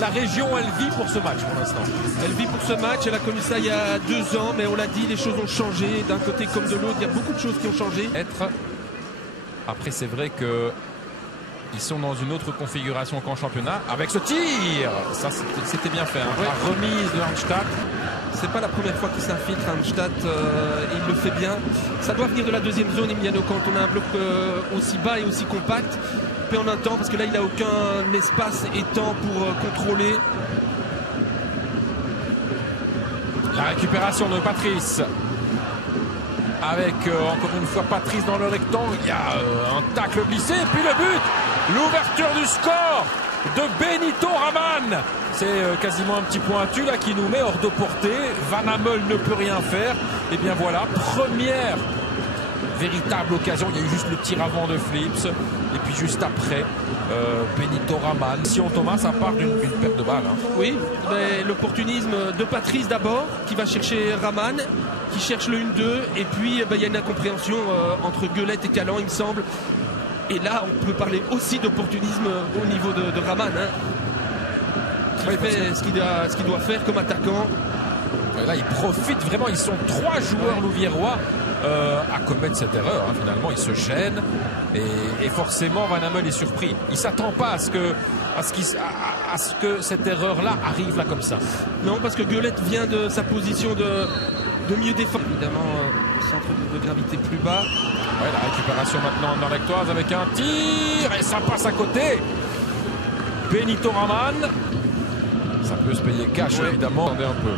La région, elle vit pour ce match pour l'instant. Elle vit pour ce match, elle a connu ça il y a 2 ans, mais on l'a dit, les choses ont changé. D'un côté comme de l'autre, il y a beaucoup de choses qui ont changé. Après, c'est vrai que ils sont dans une autre configuration qu'en championnat. Avec ce tir, ça c'était bien fait. Hein. Ouais. La remise de Arnstadt. C'est pas la première fois qu'il s'infiltre à Arnstadt, il le fait bien. Ça doit venir de la deuxième zone, Emiliano, quand on a un bloc aussi bas et aussi compact. Puis en un temps, parce que là il n'a aucun espace et temps pour contrôler. La récupération de Patrice. Avec encore une fois Patrice dans le rectangle. Il y a un tacle glissé. Et puis le but. L'ouverture du score de Benito Raman. C'est quasiment un petit pointu là qui nous met hors de portée. Van Hammel ne peut rien faire. Et bien voilà, première véritable occasion. Il y a eu juste le tir avant de Flips. Et puis juste après, Benito Raman. Si on Thomas, ça part d'une perte de balle. Hein. Oui, l'opportunisme de Patrice d'abord, qui va chercher Raman, qui cherche le 1-2. Et puis il y a une incompréhension entre Gueulette et Calan, il me semble. Et là, on peut parler aussi d'opportunisme au niveau de Raman. Hein, qui fait ce qu'il doit faire comme attaquant. Et là, il profite vraiment. Ils sont 3 joueurs louviérois à commettre cette erreur. Hein. Finalement, ils se gênent. Et forcément, Van Hammel est surpris. Il ne s'attend pas à ce que cette erreur-là arrive là comme ça. Non, parce que Gueulette vient de sa position de mieux défendre. Évidemment, centre de gravité plus bas. Ouais, la récupération maintenant dans l'Ectoise avec un tir. Et ça passe à côté. Benito Raman. Ça peut se payer cash, évidemment. Attendez un peu.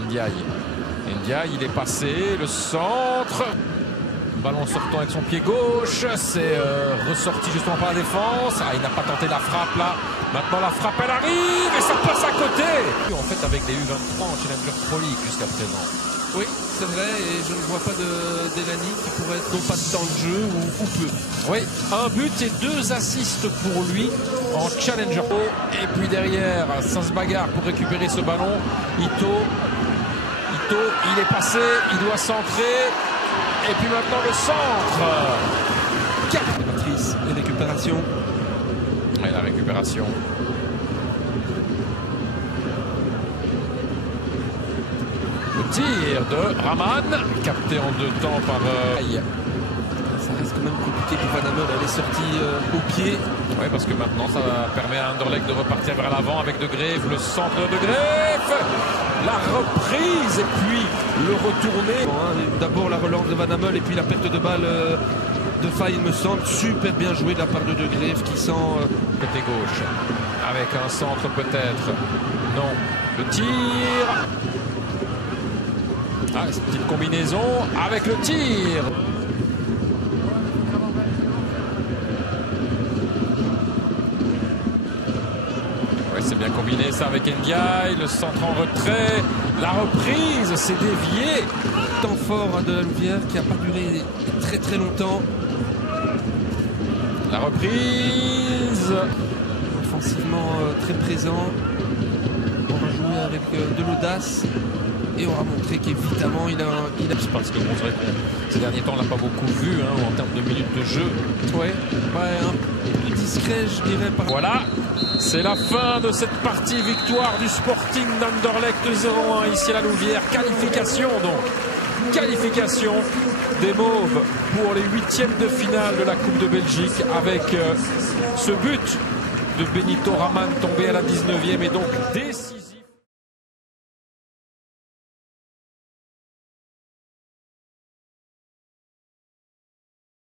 Ndiaye, il est passé. Le centre. Ballon sortant avec son pied gauche. C'est ressorti justement par la défense. Ah, il n'a pas tenté la frappe là. Maintenant la frappe, elle arrive. Et ça passe à côté. En fait, avec les U23 en Challenger Pro League jusqu'à présent. Oui, c'est vrai, et je ne vois pas d'Elani qui pourrait être non pas de temps de jeu ou peu. Oui, un but et 2 assists pour lui en Challenger. Et puis derrière, ça se bagarre pour récupérer ce ballon. Ito, il est passé, il doit centrer. Et puis maintenant le centre. Patrice, les récupérations. Et la récupération. Le tir de Raman, capté en 2 temps par... Ça reste quand même compliqué pour Van Hammel. Elle est sortie au pied. Oui, parce que maintenant ça permet à Anderlecht de repartir vers l'avant avec De Greef. Le centre de Greef. La reprise et puis le retourné. Bon, hein, d'abord la relance de Van Hammel et puis la perte de balle de Faye, il me semble. Super bien joué de la part de Greef qui sent... Côté gauche. Avec un centre peut-être. Non. Le tir. Ah, cette petite combinaison avec le tir. Ouais, c'est bien combiné ça avec Ndiaye. Le centre en retrait. La reprise, c'est dévié. Temps fort de Louvière qui n'a pas duré très très longtemps. La reprise. Offensivement très présent. On va jouer avec de l'audace. Et on va montrer qu'évidemment il a... Parce que bon, c'est vrai que ces derniers temps on l'a pas beaucoup vu hein, en termes de minutes de jeu. Ouais, un peu discret je dirais. Voilà, c'est la fin de cette partie. Victoire du Sporting d'Anderlecht 0-1 ici à la Louvière. Qualification donc. Qualification des Mauves pour les 8e de finale de la Coupe de Belgique avec ce but de Benito Raman tombé à la 19e et donc décisif.